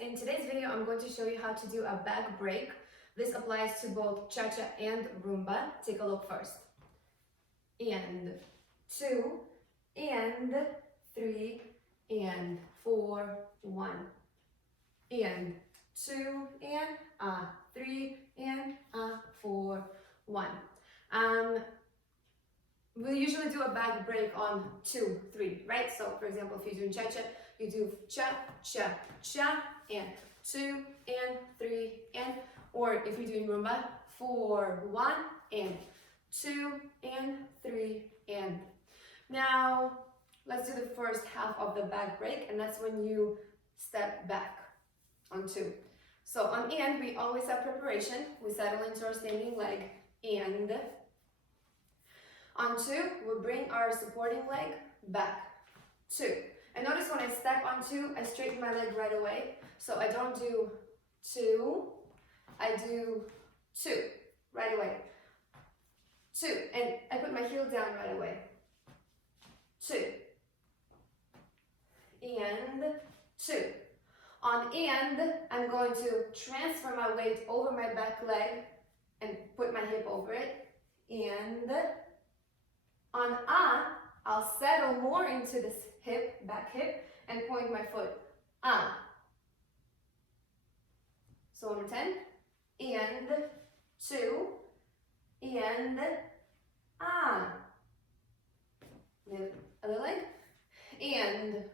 in today's video I'm going to show you how to do a back break. This applies to both cha-cha and rumba. Take a look first. And 2, and 3, and 4, 1. And 2, and 3, and 4, 1. We usually do a back break on 2, 3, right? So for example, if you're doing cha-cha, you do cha, cha, cha, and 2, and 3, and, or if you're doing rumba, 4, 1, and 2, and 3, and. Now, let's do the first half of the back break, and that's when you step back on 2. So on and, we always have preparation. We settle into our standing leg, and on 2, we bring our supporting leg back, 2. And notice when I step on 2, I straighten my leg right away. So I don't do 2, I do 2 right away. 2, and I put my heel down right away. 2, and 2. On and, I'm going to transfer my weight over my back leg and put my hip over it. And on I'll settle more into this hip, back hip, and point my foot. So 1 more time. And 2, and other leg. And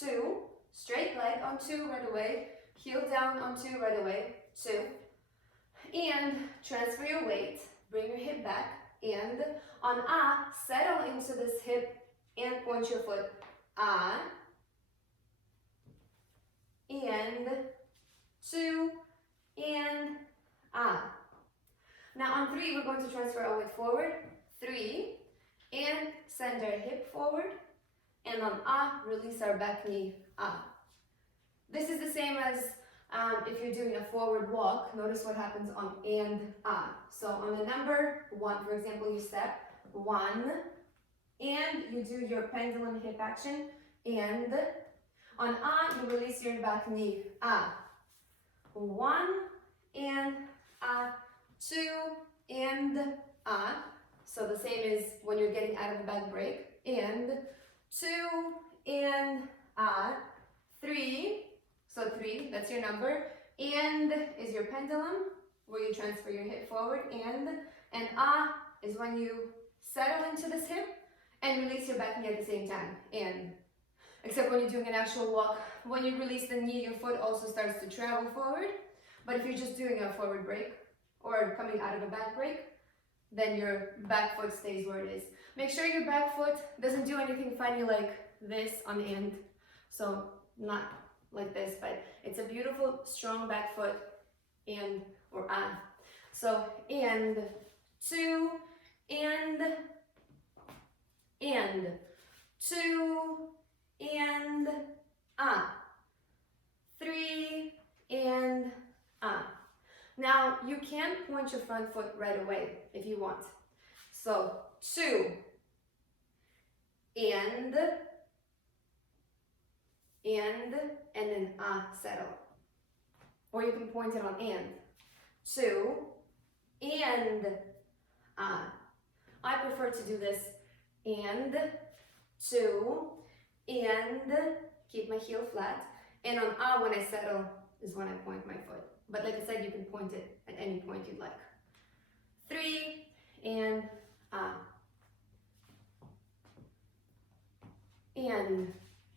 2, straight leg on 2 right away. Heel down on 2 right away. 2. And transfer your weight. Bring your hip back. And on settle into this hip and point your foot. And 2, and Now on 3, we're going to transfer our weight forward. 3, and send our hip forward. And on release our back knee. This is the same as if you're doing a forward walk. Notice what happens on and So on the number 1, for example, you step 1, and you do your pendulum hip action, and on you release your back knee. 1, and 2, and So the same as when you're getting out of the back break. And 2, and 3. So 3, that's your number. And is your pendulum, where you transfer your hip forward. And is when you settle into this hip and release your back knee at the same time. And except when you're doing an actual walk, when you release the knee, your foot also starts to travel forward. But if you're just doing a forward break or coming out of a back break, then your back foot stays where it is. Make sure your back foot doesn't do anything funny like this on the end. So not like this, but it's a beautiful, strong back foot, and, or So, and 2, and 2, and 3, and Now, you can point your front foot right away if you want. So, 2, and then settle. Or you can point it on and. 2, and I prefer to do this and 2, and keep my heel flat. And on when I settle is when I point my foot. But like I said, you can point it at any point you'd like. 3, and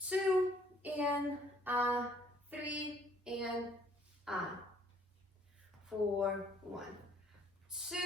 2, and 3, and 4, 1, 2,